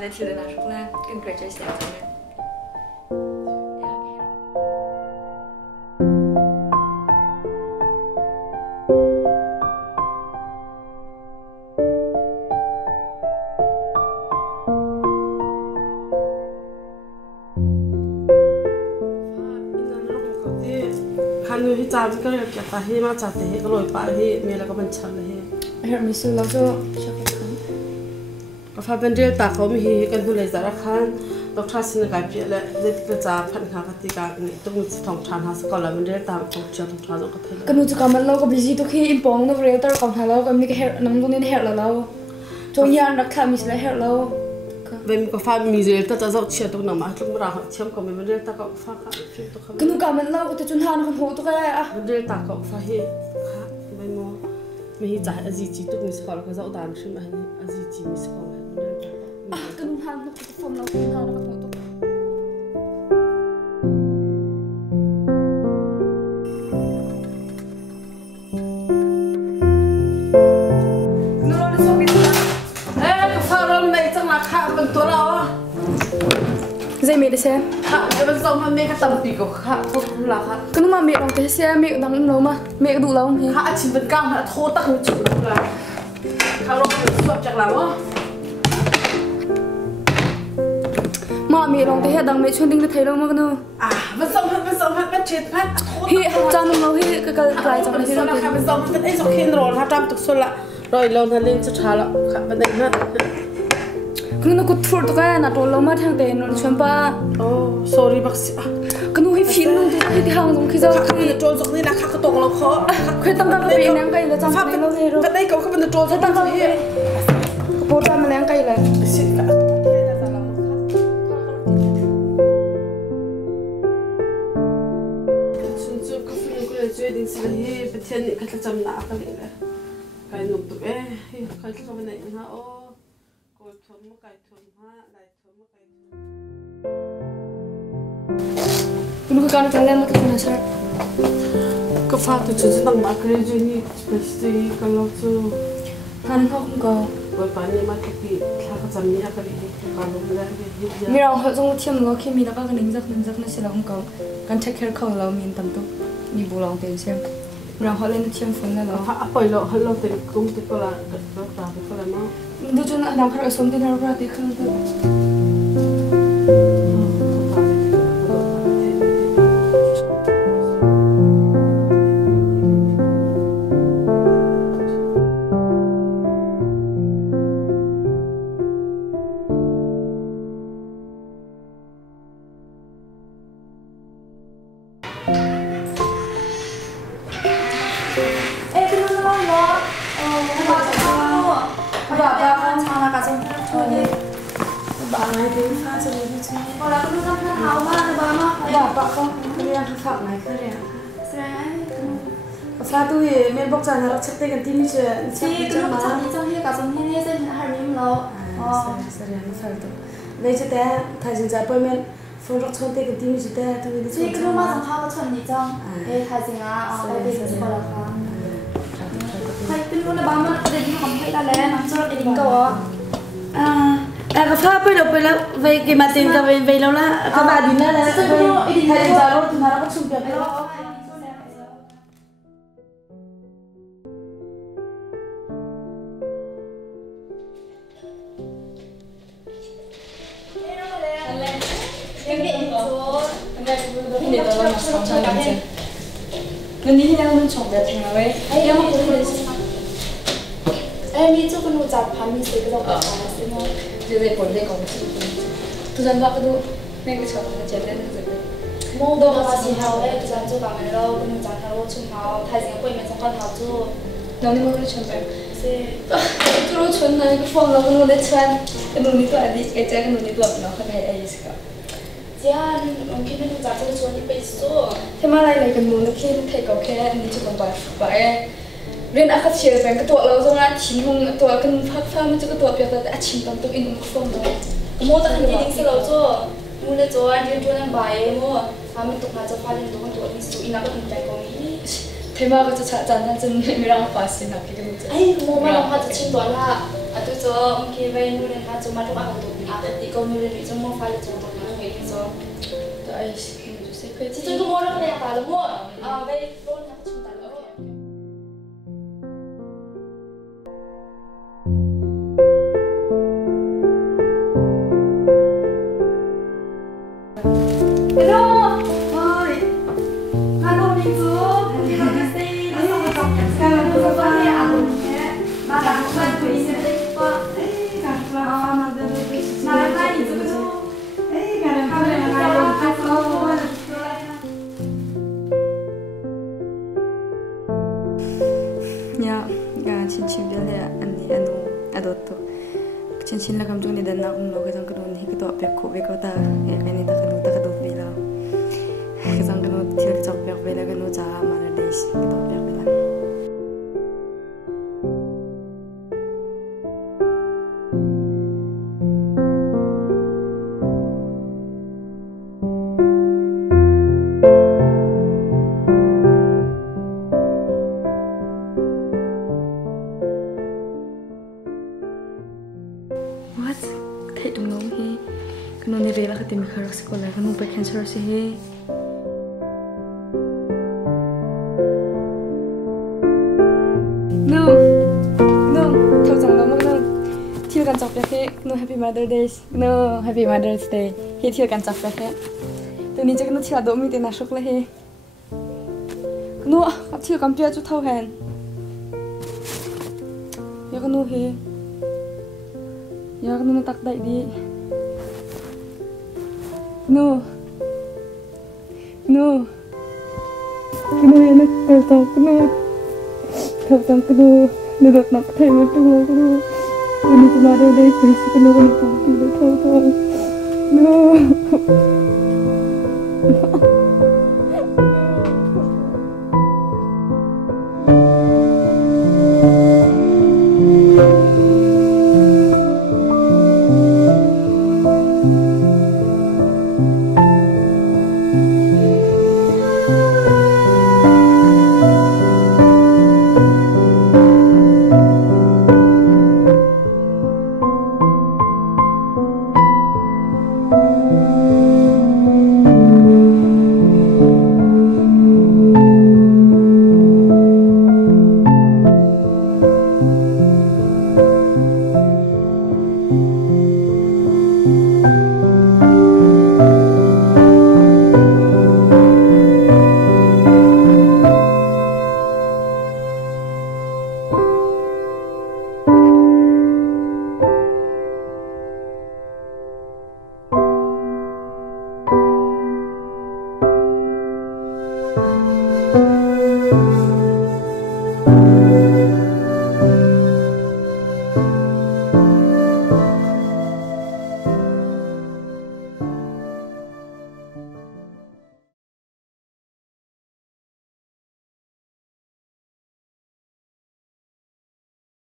在提的那时候呢，跟 graduate 相关的。看到迄站个叫大迄嘛，站地迄个落摆迄，面那个蛮长的迄。还有没事，老早小个看。ก็ฟ้าเป็นเรื่องตาเขาไม่เห็นกันดูเลยแต่ละขั้นต้องทัศนคติเลยเด็กก็จะพันหากติกาเนี่ยต้องมีทองทานหาสกอลแล้วมันเรื่องตามของเจ้าทองทานเราก็เท่ากันนู้จะกำมันเราก็บิซิตุขี้อินปองนักเรียนตร์กองทัพเราก็มีแค่น้ำตรงนี้เห็ดเราจงยานรักข้ามีสิ่งเห็ดเราเวมก็ฟ้ามีเรื่องแต่จะเจ้าเชื่อตรงนั้นมาตรงมาเราเชื่อมก็มีเรื่องตาก็ฟ้าก็เชื่อตัวเขานู้กำมันเราก็จะจุนทานคนหัวตัวก็ได้อะเรื่องตาก็ฟ้าเห็ดค่ะไม่มองไม่เห็นใจอาจีจีตุกมีสกอลก็จะอุดานใช่ไหมอาจีจีมีสกอลเรื่องตาก็นุ่งห่างก็จะฟอมเรานุ่งห่างแล้วก็หัวตุ๊กนู้เราได้ชอบกินอะไรก็ฟ้าเราในจังหวะข้าเป็นตัวเราใจไม่ได้เสียค่ะเดี๋ยวมันส่งมาเมฆตั้มปีกค่ะทุกคนละค่ะก็นุ่มมาเมฆลองแต่เสียเมฆดังเรามาเมฆดูเราค่ะชิมเป็นก้าวค่ะโทษตั้งจุดเลยข้าเราเป็นสวบจากเรามามีลองแต่เห็ดดังไม่ชวนดิ้งจะไทยเรามากนู้มันส่งมันเช็ดพัดพี่จานเราพี่ก็กลายจากที่เราเป็นมันส่งมันเป็นไอ้สกินโรลค่ะตามตุกสุดละรอยเราทันเล่นสุดท้ายแล้วค่ะเป็นไงฮะคือนู้กุดฟูดตัวกันนะตัวเรามาทางเดินนชวนป้าโอ้ sorry บักสิก็นู้ให้ฟินนู้ที่ที่ห้างตรงที่เจ้าคือโจรสกนี่นะค่ะก็ตกเราเคาะเคยตั้งกันไปนั่งไกลแล้วจำเป็นเราเลยรู้เป็นไอ้เขาเป็นโจรตั้งกันไปปวดใจมันนั่งไกลเลยสิค่ะ最近是那白天你看他怎么拿个来了，该弄到哎，看他们那一下哦，该囤么该囤哈，来囤么该囤。你看看咱们看那事儿，个发的就是当马克的就你不是一个老子，看他很高。我把你妈给他个怎么样个哩，搞弄来的。มีเราเขาต้องเที่ยวมันก็แค่มีแล้วก็นิ่งจักนั่นสิเราของเขาการเทคแคร์เขาเรามีตั้งตัวมีบุหรี่เต็มเสียงเราเขาเล่นเที่ยวฝนแล้วเราปล่อยเราเต็มกุ้งติดก็ละก็ตาติดก็ละเนาะดูจนน้ำเขาสมดินเราราติขึ้นตัวฟ้าตู้เมียนบอกจานเราเช็คได้กันที่นี่จะที่ตู้มาจากนี้จังที่กับจังที่นี่เส้นหาริมเราเสียงฟ้าตู้ในจุดแต่ถ้าจริงใจไปเมียนฟังรักชนได้กันที่นี่จุดแต่ตู้นี้ที่ตู้มาจากข้าวก็ชนนี้จังถ้าจริงอ่ะไปเป็นสิ่งคนละค่ะให้เป็นคนละบ้านมันเด็กที่ทำให้ละแล้วน้ำจิ้มเองก็แต่ก็ฟ้าไปแล้วไปกินมาตินกับไปแล้วละก็บาดินแล้วไปถ้าจริงใจรถมาแล้วก็ชุ่มเปียกแล้ววันนี้เรามันชงแบบไหนเว้ยเดี๋ยวมาคุยกันสิมีเจ้าคนรู้จักพันมีสิ่งที่เราบอกมาสิเนาะจะได้ผลได้ก่อนสิทุกท่านว่าก็ดูไม่ก็ชอบมาเจอได้ทุกท่านโมโดมาสิเฮาได้ทุกท่านจู่กับมันเราคนรู้จักเราชุ่มเฮาไทยสิงคโปร์มันจะกันเฮาจู่น้องนี่มันรู้ชนไปสิก็รู้ชนนะก็ฟ้องเราก็รู้ได้ชนก็รู้นี่ตัวอดีตไอ้เจ้าก็รู้นี่ตัวเนาะเขาให้ไอ้ยิสกับจ้าน้องคิดไม่รู้จักจะชวนนี่ไปสู้ทำไมอะไรกันมึงก็แค่ไทยก็แค่นี่จะต้องไปเรียนอาคาเชียร์เป็นก็ตัวเราต้องงานชิมหงตัวกันพักฟ้ามันจะก็ตัวเปียกแต่ชิมตั้งตัวอินมุกฟงเลยโมตั้งยี่ดิ้งสิเราจู่มูเลยจู่เรียนจู่นั่งบ่ายโมทำมันตกมาจะพาเรียนตัวนี้สู้อินนักก็ถึงใจก็มีเทมาก็จะจานนั้นจะไม่รังฟาสินักที่กันไอ้โมมาลองพาจะชิมตัวละตัวจู่โอเคไปนู่นเลยค่ะจะมาทุกอันตัวนี้ Akti kau milih itu mau file itu untuk mana ini so. Tu ais itu sih. Jadi tu mau orang yang kalau mau, baik pun aku cuma tahu. Hello, oi, halo Hringtu, terima kasih. Sekarang aku sampai aku ni, malah aku bantu isi apa? Malah lagi tu tu. Ya, cincin dia le anu tu. Cincin lah kamu ni dan nak umno kita kena ni kita apa kau ta ya ini tak kena bila. Kita kena tiada capek bila kena cah mana des kita apa bila. What? Thay tung nong hi. Kano ni rela ka timi kharak sekolah kano pa cancer si hi. No, thau jang lo mang no. Thil kan chok he. No happy Mother Day. No happy Mother's Day. Hi thil kan chok he. Tu ni chak no thila do mi te na shok la he. No, thil kam pia chu thau hen. Ya kano he. Ya kena tak dai di. No. Kena ya nak tahu kena. Tahu kena. Dawtnak thay mà tu kena. Ini cuma ada dari sisi kena kena tu tidak tahu. No.